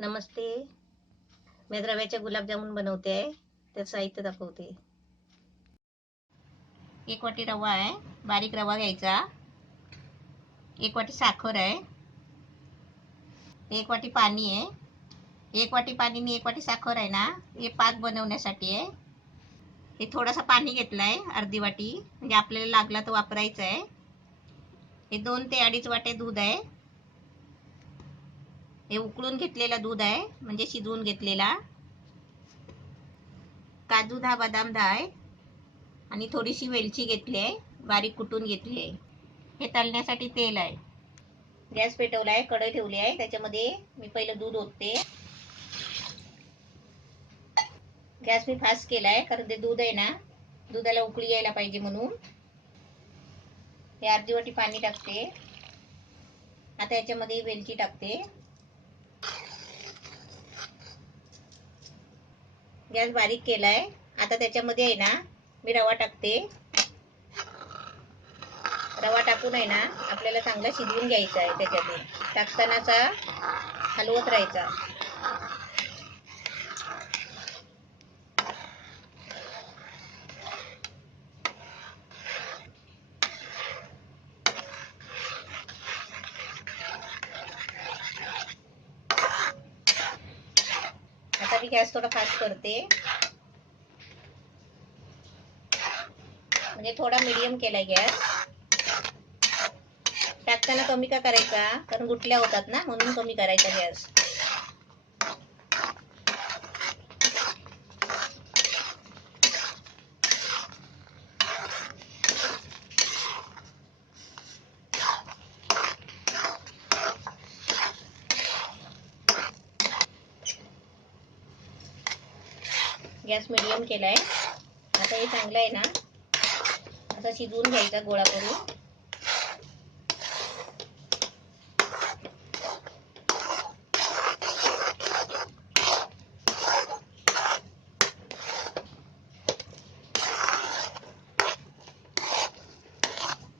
नमस्ते. मी रव्याचे गुलाबजामुन बनवते आहे. त्याचं साहित्य दाखवते. 1 वाटी रवा आहे, बारीक रवा घ्यायचा. 1 वाटी साखर आहे. 1 वाटी पाणी आहे. 1 वाटी पाणी आणि 1 वाटी साखर आहे ना, हे पाक बनवण्यासाठी आहे. हे थोडासा पाणी घेतलंय, अर्धी वाटी, म्हणजे आपल्याला लागला तर वापरायचं आहे. हे 2 ते 2.5 वाटे दूध आहे. हे उकळून घेतलेलं दूध आहे, म्हणजे शिजवून घेतलेला. काजू 10 बदाम 10 आहे आणि थोडीशी वेलची घेतली आहे, बारीक कुटून घेतली आहे. हे तळण्यासाठी तेल आहे. गॅस पेटवला आहे, कढई ठेवली आहे. त्याच्यामध्ये मी पहिलं दूध ओतते. गॅस मी फास्ट केलाय, कारण ते दूध आहे ना, दुधाला उकळी यायला पाहिजे म्हणून. हे अर्धी वाटी पाणी टाकते. आता याच्यामध्ये वेलची टाकते. गॅस बारीक केलाय. आता त्याच्यामध्ये आहे ना, मी रवा टाकते. रवा टाकून आहे ना, आपल्याला चांगला शिजवून घ्यायचा आहे. त्याच्यातून टाकतानाचा हलवत राहायचा. आता मी गॅस थोडा फास्ट करते, म्हणजे थोडा मीडियम केलाय गॅस. टाकताना कमी का करायचा, कारण गुठल्या होतात ना, म्हणून कमी करायचा गॅस. गॅस मीडियम केलाय. आता हे चांगलं आहे ना, असं शिजवून घ्यायचा गोळा करून.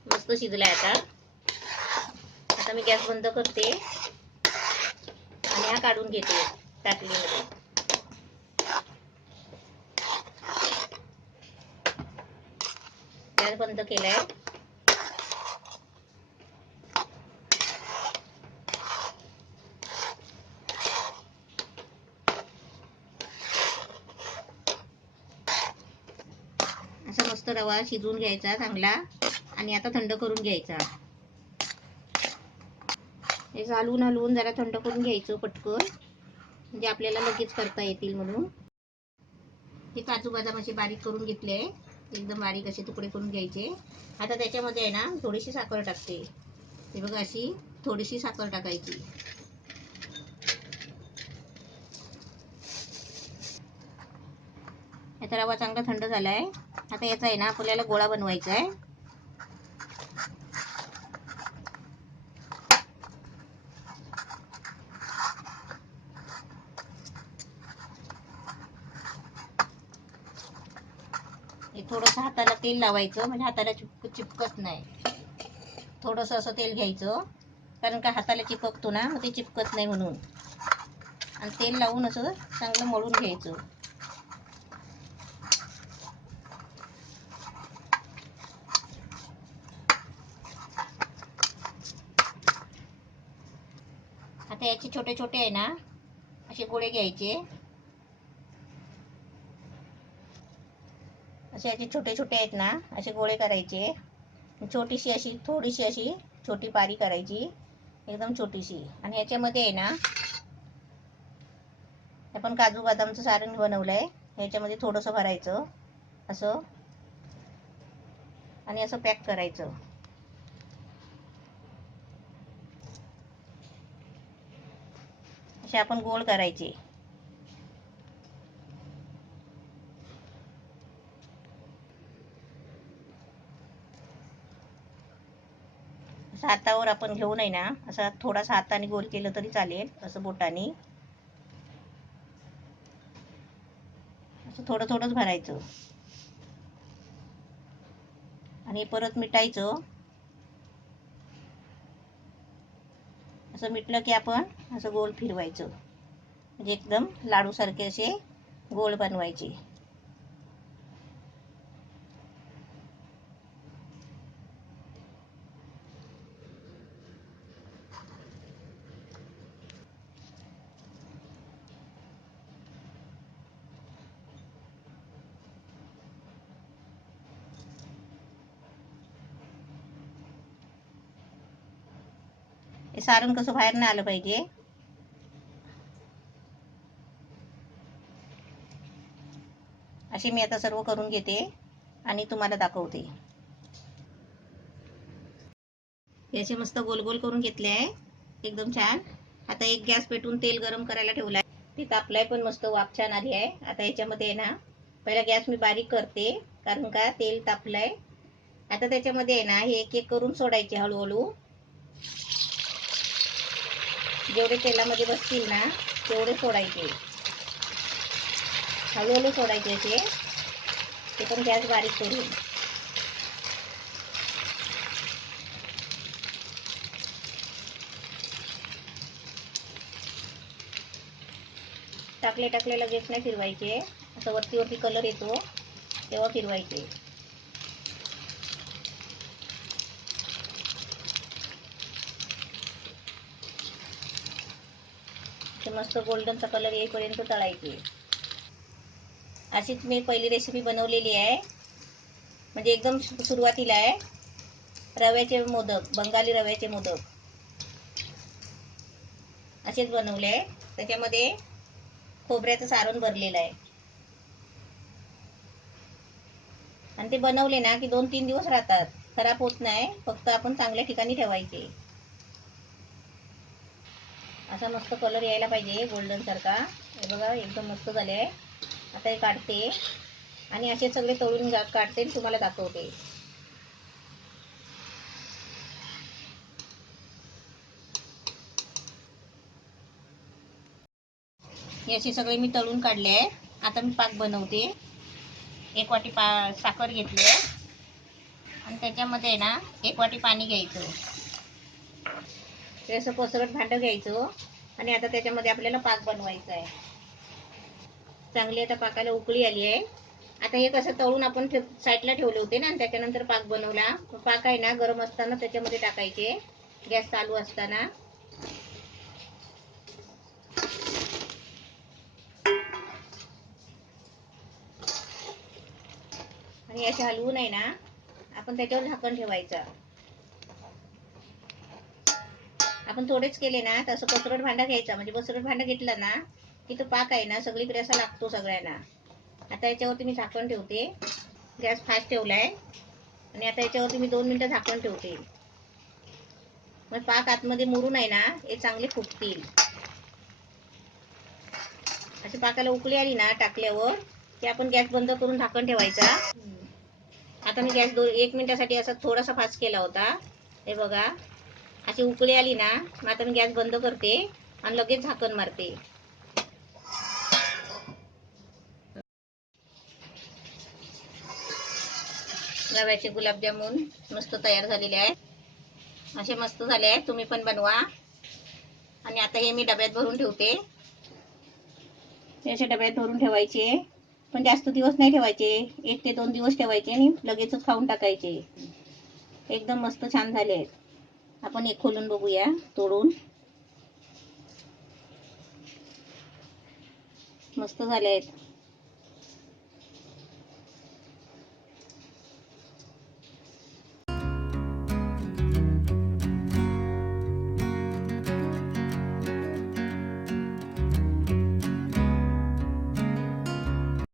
मस्त शिजलाय. आता मी गॅस बंद करते आणि हा काढून घेते ताटलीमध्ये. गॅस बंद केलाय. असा मस्त रवा शिजवून घ्यायचा चांगला आणि आता थंड करून घ्यायचा. हे हलवून हलवून जरा थंड करून घ्यायचं पटकन, म्हणजे आपल्याला लगेच करता येतील म्हणून. हे काजू बदाम असे बारीक करून घेतले, एकदम बारीक असे तुकडे करून घ्यायचे. आता त्याच्यामध्ये आहे ना, थोडीशी साखर टाकते. हे बघा, अशी थोडीशी साखर टाकायची. आता रवा चांगला थंड झालाय. आता याचा आहे ना, आपल्याला गोळा बनवायचा आहे. हे थोडंसं हाताला तेल लावायचं, म्हणजे हाताला चिपकत नाही. थोडंसं असं तेल घ्यायचं, कारण का हाताला चिपकतो ना, मग ते चिपकत नाही म्हणून. आणि तेल लावून असं चांगलं मळून घ्यायचं. आता याचे छोटे छोटे आहे ना, असे गोळे घ्यायचे. असे याचे छोटे छोटे आहेत ना, असे गोळे करायचे. छोटीशी अशी, थोडीशी अशी छोटी पारी करायची, एकदम छोटीशी. आणि याच्यामध्ये आहे ना, आपण काजू बदामचं सारण बनवलंय, याच्यामध्ये थोडंसं भरायचं असं, आणि असं पॅक करायचं. असे आपण गोल करायचे. हातावर आपण घेऊन आहे ना, असं थोडासा हाताने गोल केलं तरी चालेल, असं बोटाने. असं थोडं थोडंच भरायचं आणि परत मिटायचं. असं मिटलं की आपण असं गोल फिरवायचं. म्हणजे एकदम लाडू सारखे असे गोल बनवायचे. हे सारण कसं बाहेर नाही आलं पाहिजे. असे मी आता सर्व करून घेते आणि तुम्हाला दाखवते. हे असे मस्त गोल गोल करून घेतले आहे, एकदम छान. आता एक गॅस पेटवून तेल गरम करायला ठेवलाय. ते तापलाय पण मस्त, वाफ छान आली आहे. आता याच्यामध्ये आहे ना, पहिला गॅस मी बारीक करते कारण का तेल तापलंय. आता त्याच्यामध्ये आहे ना हे एक एक करून सोडायचे हळूहळू. जेवढे तेलामध्ये बसतील ना तेवढे सोडायचे, हळूहळू सोडायचे असे. ते पण गॅस बारीक करून. टाकले टाकले लगेच नाही फिरवायचे, असं वरती वरती कलर येतो तेव्हा फिरवायचे. ते मस्त गोल्डनचा कलर येईपर्यंत तळायचे. अशीच मी पहिली रेसिपी बनवलेली आहे, म्हणजे एकदम सुरुवातीला आहे. रव्याचे मोदक, बंगाली रव्याचे मोदक असेच बनवले. त्याच्यामध्ये खोबऱ्याचं सारण भरलेलं आहे आणि ते बनवले ना की 2-3 दिवस राहतात, खराब होत नाही. फक्त आपण चांगल्या ठिकाणी ठेवायचे. असा मस्त कलर यायला पाहिजे गोल्डन सारखा. हे बघा एकदम मस्त झाले आहे. आता हे काढते आणि असे सगळे तळून काढते आणि तुम्हाला दाखवते. हे असे सगळे मी तळून काढले आहे. आता मी पाक बनवते. 1 वाटी साखर घेतली आहे आणि त्याच्यामध्ये ना 1 वाटी पाणी घ्यायचं. ते असं पसरट भांडं घ्यायचं आणि आता त्याच्यामध्ये आपल्याला पाक बनवायचा आहे. चांगली आता पाकाला उकळी आली आहे. आता हे कसं तळून आपण साईडला ठेवले होते ना, त्याच्यानंतर पाक बनवला. पाक आहे ना गरम असताना त्याच्यामध्ये टाकायचे, गॅस चालू असताना. आणि असे हलवून आहे ना आपण त्याच्यावर झाकण ठेवायचं. आपण थोडेच केले ना तर असं पसरट भांडा घ्यायचा, म्हणजे पसरट भांडा घेतला ना की तो पाक आहे ना सगळीकडे असा लागतो सगळ्यांना. आता याच्यावरती मी झाकण ठेवते. गॅस फास्ट ठेवलाय आणि आता याच्यावरती मी 2 मिनिटं झाकण ठेवते. मग पाक आतमध्ये मुरून आहे ना हे चांगले फुगतील. अशी पाकाला उकळी आली ना टाकल्यावर की आपण गॅस बंद करून झाकण ठेवायचा. आता मी गॅस 1 मिनिटासाठी असा थोडासा फास्ट केला होता. हे बघा अशी उकळी आली ना, मग आता मी गॅस बंद करते आणि लगेच झाकण मारते. रव्याचे गुलाबजामुन मस्त तयार झालेले आहेत. असे मस्त झाले आहेत, तुम्ही पण बनवा. आणि आता हे मी डब्यात भरून ठेवते. अशा डब्यात भरून ठेवायचे, पण जास्त दिवस नाही ठेवायचे. 1 ते 2 दिवस ठेवायचे आणि लगेचच खाऊन टाकायचे. एकदम मस्त छान झाले आहेत. आपण एक खोलून बघूया तोडून. मस्त झाले आहेत.